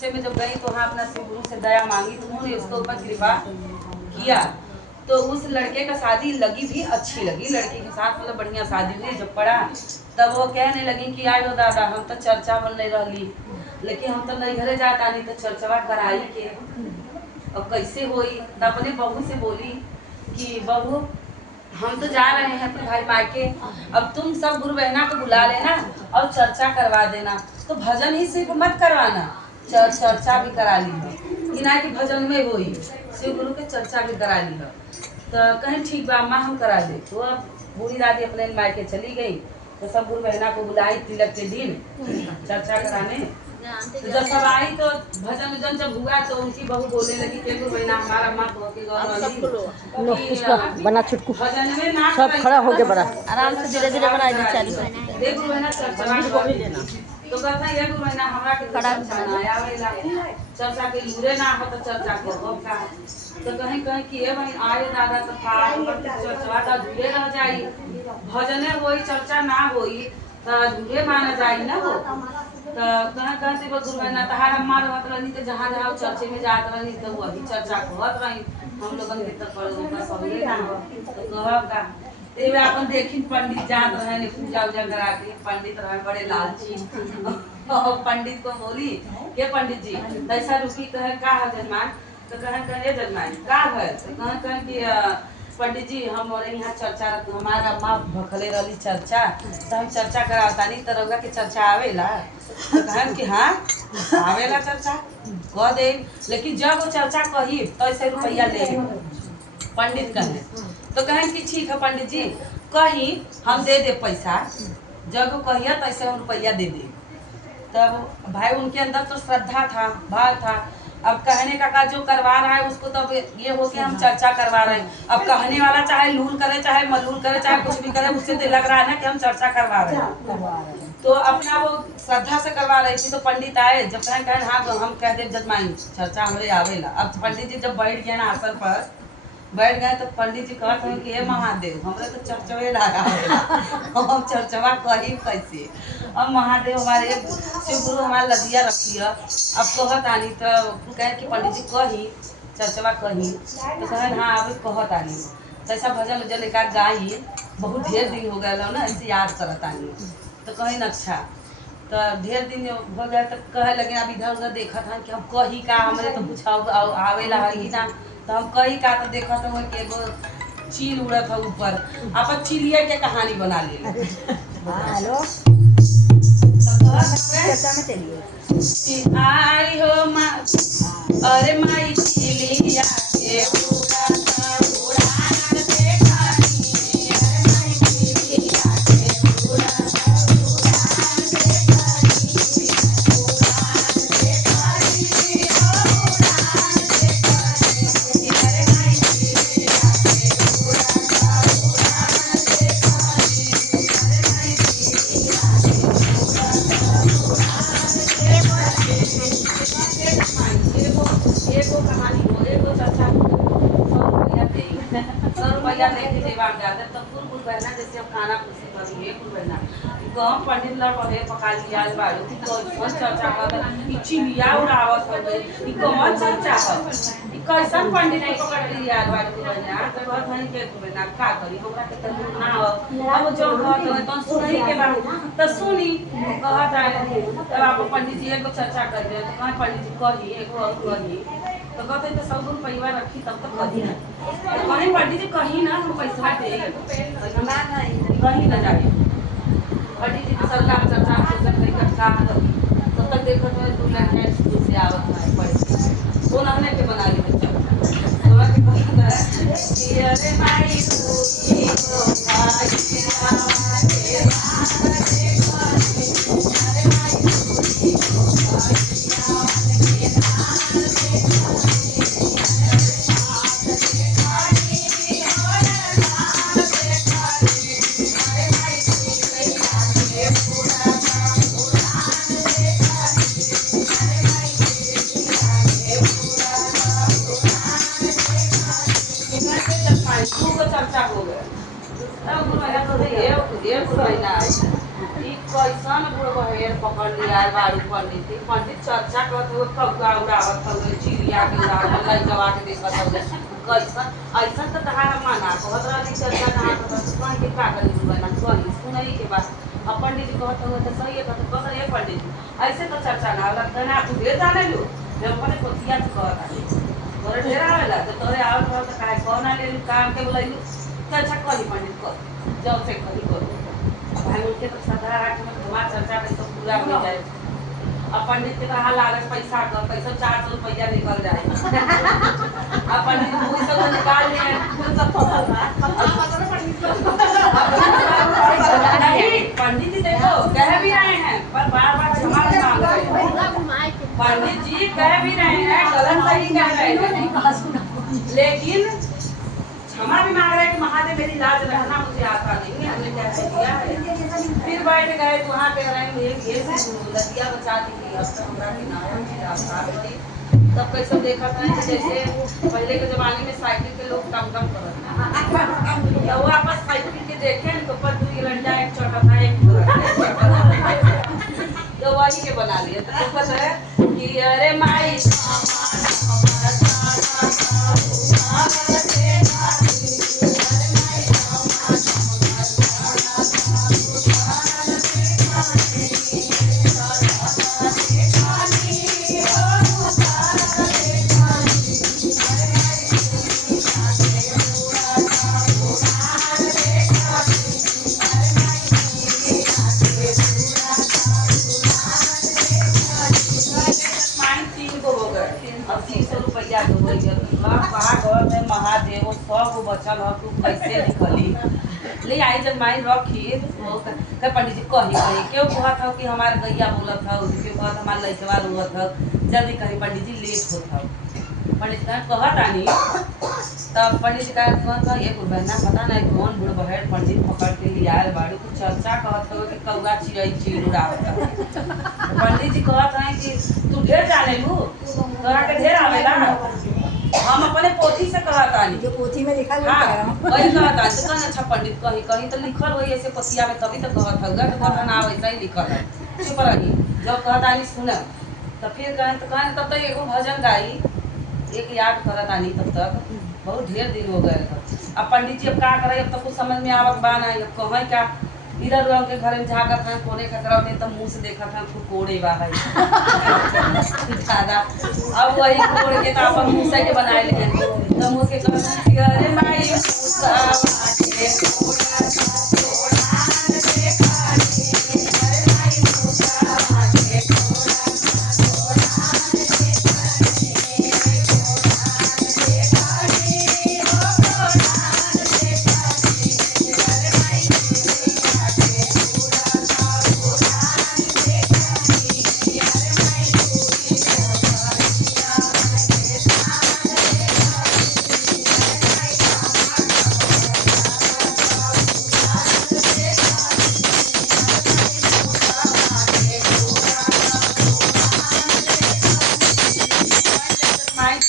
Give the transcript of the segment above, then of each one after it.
बच्चे में जब गई तो वहाँ अपना शिव गुरु से दया मांगी तो उन्होंने उसके ऊपर कृपा किया। तो उस लड़के का शादी लगी भी अच्छी लगी, लड़के के साथ मतलब बढ़िया शादी हुई। जब पड़ा तब वो कहने लगी कि आयो दादा हम तो चर्चा बन नहीं रही, लेकिन हम तो नहीं घरे जाता नहीं तो चर्चवा कराई के अब कैसे होई। तो अपने बहू से बोली कि बहू हम तो जा रहे हैं अपने भाई मायके, अब तुम सब गुरु बहना को बुला लेना और चर्चा करवा देना। तो भजन ही सिर्फ मत करवाना, चर्चा भी करा ली कि ना कि भजन में वही शिव गुरु के चर्चा भी करा ली। तो कहीं ठीक बा अम्मा हम करा दे। तो अब बूढ़ी दादी अपने मायके चली गई तो सब गुरु बहना को बुलाई तिलक के दिन चर्चा कराने। तो जब सब आई तो भजन उजन जब हुआ तो उनकी बहू बोलने लगी के गुरु बहना हमारा अम्मा को के बना छुटकू भजन में ना सब खड़ा हो गया बड़ा आराम से धीरे धीरे बनाई दी चालू दे गुरु बहना चर्चा लेना। तो कहता है गुरु बहना हमरा के बनाया वाला चर्चा के लूरे ना हो तो चर्चा को अब का। तो कहीं कहीं कि ए भाई आए दादा तो चर्चा का जुड़े रह जाई, भजने होई चर्चा ना होई तो जुड़े माना जाई ना हो। तो कहाँ कहाँ से गुरु बहना तहार अम्मा रहत रही तो जहाँ जहाँ चर्चे में जात रही तो वही चर्चा कहत रही हम लोगन के तक पर सबले ना हो। तो कहब का एवे अपन देखिन पंडित जात रहे ने पूजा उजा करा के, पंडित रहे बड़े लालची और पंडित को बोली के पंडित जी ऐसा रुकी कहे का है जजमान। तो कहे जजमान का है। तो कहे कि पंडित जी हमारे यहाँ चर्चा हमारा अम्मा भखले रही चर्चा तो हम चर्चा कराता नहीं तो रउआ के चर्चा आवेला। तो कहे कि हाँ आवेला चर्चा कह दे, लेकिन जब वो चर्चा कही तो ऐसे रुपया ले पंडित कहे। तो कहे कि ठीक है पंडित जी कहीं हम दे दे पैसा, जब वो कहिए तो ऐसे हम रुपया दे दे। तब भाई उनके अंदर तो श्रद्धा था भाव था। अब कहने का जो करवा रहा है उसको तब ये हो कि हम चर्चा करवा रहे हैं। अब कहने वाला चाहे लूल करे चाहे मलूल करे चाहे कुछ भी करे उससे तो लग रहा है ना कि हम चर्चा करवा रहे हैं। तो अपना वो श्रद्धा से करवा रही थी। तो पंडित आए जब कहे हाँ हम कह दे जजमाइन चर्चा हमारे आवेला। अब पंडित जी जब बैठ गए ना आसन पर बैठ गए तो पंडित जी कहते हैं कि हे महादेव हमरे तो चर्चवे लगा हम चर्चवा कही कैसे। अब महादेव हमारे शिव गुरु हमारे लदिया रखिए। अब कहत आनी तो कहे कि पंडित जी कही चर्चवा कही। तो कहे हाँ अब कहत आनी तो ऐसा भजन उजन एक गाई बहुत ढेर दिन हो गए ना ऐसे याद करत आनी। तो कहे न अच्छा तो ढेर दिन हो गया तो कहे लगे अब इधर उधर देखा था कि हम कही का हमरे तो कुछ आवेला है ना। तो हम कही का तो देखा तो वो के एगो चील उड़त था ऊपर अपन चिड़िया के कहानी बना ले। हेलो चर्चा में चलिए आई हो माँ अरे माई चिड़िया के उड़ान देखनी अरे माई चिड़िया के उड़ान जैसे खाना गम पंडित लड़ पड़े पका लिया बाड़ू की तो चर्चा कर चिड़िया उड़ावत हो गई ई कमल चर्चा है ई कैसन पंडित को पकड़ लिया बाड़ू को बना तो बहुत नहीं के बना का करी हमरा के तो ना हो। अब जो कहत है तो सुनही के बात तो सुनी कहत है तब आप पंडित जी को चर्चा कर दे तो कहां पंडित जी कही एगो और कही तो कहते तो सब गुरु परिवार रखी तब तक कही ना। तो कहीं पंडित जी कही ना हम पैसा दे ना नहीं कहीं ना जाए पंडित जी सरकार चर्चा इकट्ठा तब तक देखो तो 2 लाख स्कूल से आवत है पढ़े वो नहने के बना ली बच्चा कि अरे माई चर्चा हो गया तब गुरु तो ये गुरु ठीक कैसन बुढ़ बहेर पकड़ लिया बारू पंडित पंडित चर्चा करत हो कौआ उड़ावत हो चिड़िया के उड़ावत लइकवा के देखत हो कैसन ऐसा तो तहार माना कहत रहनी चर्चा कहाँ करत कहीं के का करी बना कहीं सुनई के बात अब पंडित जी कहत हो तो सही है कहत है पंडित जी ऐसे तो चर्चा ना होला तना तू दे जाने लो मैं अपने कोतिया से कहत आली तोरे ढेर आवेला तो तोरे आवत हो तो काहे कौन आले काम के बोलाई चर्चा करी पंडित कर जब से करी करो भाई उनके तो सदा रात में धुआं चर्चा में सब पूरा हो जाए अब पंडित के तरह लालच पैसा का पैसा 400 रुपया निकल जाए अब पंडित पूरी सब निकाल लिए सब फसल नहीं पंडित जी देखो कह भी रहे हैं पर बार बार क्षमा मांग रहे हैं पंडित जी कह भी रहे हैं गलत सही कह रहे हैं लेकिन क्षमा भी मांग रहे हैं कि महादेव मेरी लाज रखना मुझे आता नहीं है हमने क्या किया है फिर बैठ गए तो वहाँ पे रहे ये लतिया बचा दी अब तक हमरा के नाम तब कैसे देखा था कि जैसे पहले के जमाने में साइकिल के लोग टमटम करते तो वो आपस साइकिल के देखे तो पर दू गिलंडा एक छोटा था एक तो वही के बना लिया तो पता है कि अरे माई महादेव सब बचल हो तू कैसे निकली ले आई जब माई रखी तो पंडित जी कही क्यों कहत हो कि हमारे गैया बोलत हो क्यों कहत हमारे लइकवा रोवत हो जल्दी कही पंडित जी लेट होत हो पंडित कहत आनी तब पंडित जी कहत ये बहना पता नहीं कौन बुढ़ बहेर पंडित पकड़ के लिया बाड़ू तो चर्चा कहत हो कि कौआ चिड़ई चिड़ उड़ावत पंडित जी कहत हैं कि तू ढेर जाने लू तोरा के ढेर आवेला हम अपने पोथी से कहत आनी जो पोथी में लिखा हां वही कहत आनी तो अच्छा पंडित कहीं कहीं तो लिखल होई ऐसे पतिया में तभी तो कहत होगा तो कहत ना वैसा ही लिखल है चुप रही जब कहत आनी सुन तो फिर कहन तब तक एगो भजन गाई एक याद करत आनी तब तक बहुत ढेर दिन हो गए अब पंडित जी अब का करे अब तो कुछ समझ में आवत बा ना अब कहीं क्या इधर उधर के घर में झाकत हैं कोने का करते तो मुंह से देखा था तू कोड़े बा है दादा अब वही कोड़ के तो अपन मुंह से के बनाए ले तो मुंह के कहते हैं अरे माई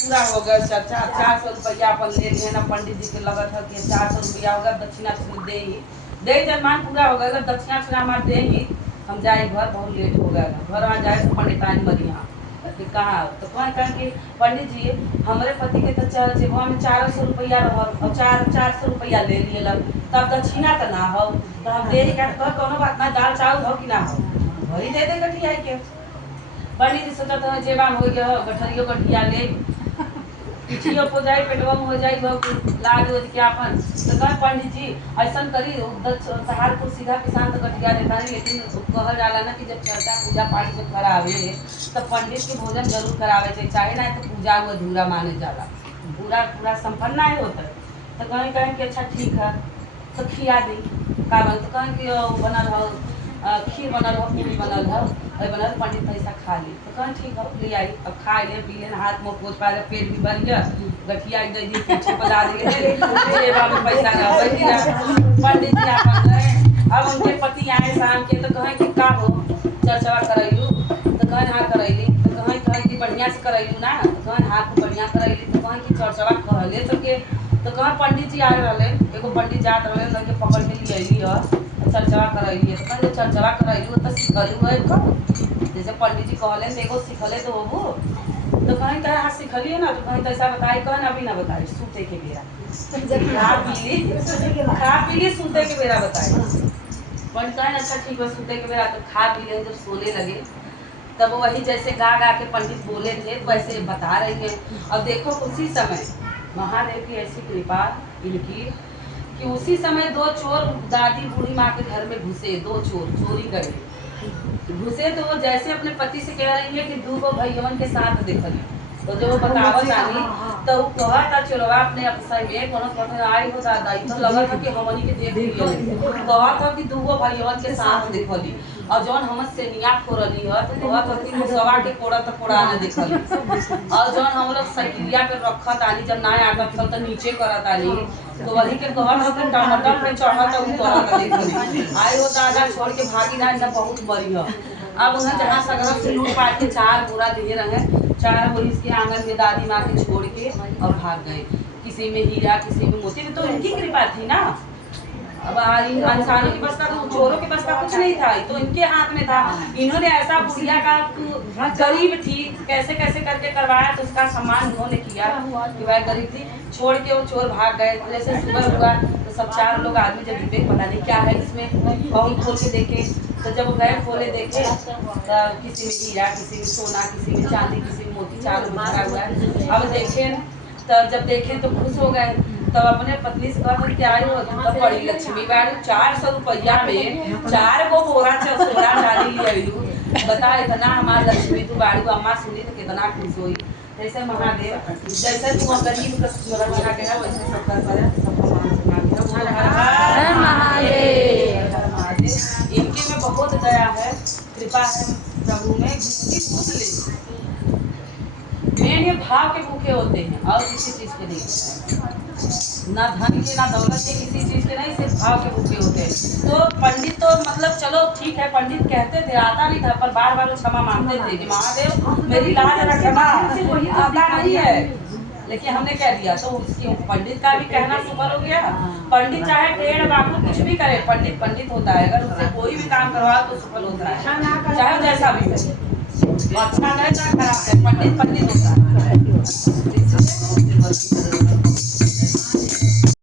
पूरा हो गया चाचा 400 रुपया अपन ले लिए ना पंडित जी के लगत है कि 400 रुपया होगा दक्षिणा दे जजमान पूरा हो गया दक्षिणा हमारे दे ही हम जाए घर बहुत लेट हो गया घर वहाँ जाए तो पंडितानी मरी यहाँ कि कहाँ तो कहें कि पंडित जी हमारे पति के तो चल जेबा में 400 रुपया रह और 400 रुपया ले लिए तब दक्षिणा तो ना हो तो हम दे क्या कोनो बात ना दाल चावल हो कि ना हो वही दे दे गठिया के पंडित जी सोचा तो जेबा में हो गया गठरियो गठिया ले पिछियो हो जाए पेटवा में हो जाए लाज हो के अपन तो कह पंडित जी ऐसा करी सहारपुर सीधा किसान तो गठिया देता है लेकिन कहल जाला ना कि जब चर्चा पूजा पाठ जब करावे तो पंडित के भोजन जरूर करावे चाहिए चाहे ना तो पूजा वो अधूरा माने जाला पूरा पूरा संपन्न नहीं होता तो कहें कि अच्छा ठीक है तो खिया दी का बन तो कहें कि बनल हो खीर बनल हो पूरी बनल हो बनल पंडित पैसा खा ली तो कहें ठीक है ले आई अब खा ले पी ले हाथ मुँह पोछ पा ले पेट भी बन गया गठिया दे दी पीछे बजा दिए पैसा ना पंडित जी आप गए अब उनके पति आए शाम के तो कहें कि का हो चर्चा करैलू तो कहें हाँ करैली तो कहें कि बढ़िया से करैलू ना तो कहें हाँ बढ़िया करैली तो कहें कि चर्चा कहले तो कहें पंडित जी आए रहे एगो पंडित जात रहे लड़के पकड़ के लिए अली चर्चा कराइए तो कहीं चर्चा कराइए तो सिखलू है कब जैसे पंडित जी कहले देखो सिखले तो वो तो कहीं कहे हाँ सिखलिए ना तो कहीं तो ऐसा बताई कह अभी ना बताई सूते के बेरा खा पी लिए सूते के बेरा बताए पंडित कहे अच्छा ठीक है सूते के बेरा तो खा पी लिए जब सोने लगे तब वही जैसे गा गा के पंडित बोले थे वैसे बता रही हैं। अब देखो उसी समय महादेव की ऐसी कृपा इनकी कि उसी समय दो चोर दादी बूढ़ी माँ के घर में घुसे, दो चोर चोरी करे घुसे तो वो जैसे अपने पति से कह रही है कि दो भैयवन के साथ देखल तो जो बतावत आनी तो वो कहा था चोरवा अपने अफसर में कोनो पता आई हो दादा तो लगा था कि हमनी के देख लिया कहा था कि दूगो भैयवन के साथ देखली और जौन हम सेनिया फोड़ली है तो कहा था कि मुसवा के कोड़ा तो कोड़ा ना देखली और जौन हम लोग साइकिलिया पे रखत आनी जब ना आगत था तो नीचे करत आनी तो वही के कहत था कि टमाटर पे चढ़त उ करत देखली आई हो दादा छोड़ के भागी ना बहुत बड़ी है। अब उन्हें जहाँ सगरम से लूट पाट के चार बुरा दिए रहे चार वो इसके आंगन में दादी माँ के छोड़ के और भाग गए किसी में हीरा किसी में मोती तो इनकी कृपा थी ना। अब इंसानों की बस का तो चोरों के बस का कुछ नहीं था तो इनके हाथ में था। इन्होंने ऐसा बुढ़िया का गरीब थी कैसे कैसे करके करवाया तो उसका सम्मान उन्होंने किया कि वह गरीब थी छोड़ के वो चोर भाग गए। जैसे सुबह हुआ तो सब चार लोग आदमी जब विवेक पता नहीं क्या है इसमें बहुत खोल के देखे तो जब वो गए खोले देखे तो किसी में हीरा किसी में सोना किसी में चांदी किसी में मोती चारों में भरा हुआ है। अब देखे तब जब देखे तो खुश हो गए तब अपने पत्नी से कहा क्या आई हो तो बड़ी लक्ष्मी बाड़ी 400 रुपया में 4 गो बोरा सोना डाली लिया बता इतना हमारी लक्ष्मी तू बाड़ी अम्मा सुनी तो कितना खुश हुई। जैसे महादेव जैसे तू गरीब का स्मरण बना के वैसे सबका महादेव इनके में बहुत दया है कृपा है प्रभु में मेन ये भाव के भूखे होते हैं और किसी चीज के नहीं ना धन के ना दौलत के किसी चीज के नहीं सिर्फ भाव के भूखे होते हैं। तो पंडित तो मतलब चलो ठीक है पंडित कहते थे आता नहीं था पर बार बार वो क्षमा मांगते थे कि महादेव मेरी लाज रखना आता नहीं है लेकिन हमने कह दिया तो उसकी पंडित का भी कहना सफल हो गया। पंडित चाहे टेढ़ बाबू कुछ भी करे पंडित पंडित होता है अगर उससे कोई भी काम करवाओ तो सफल होता है चाहे जैसा भी हो अच्छा है चाहे खराब है पंडित पंडित होता है।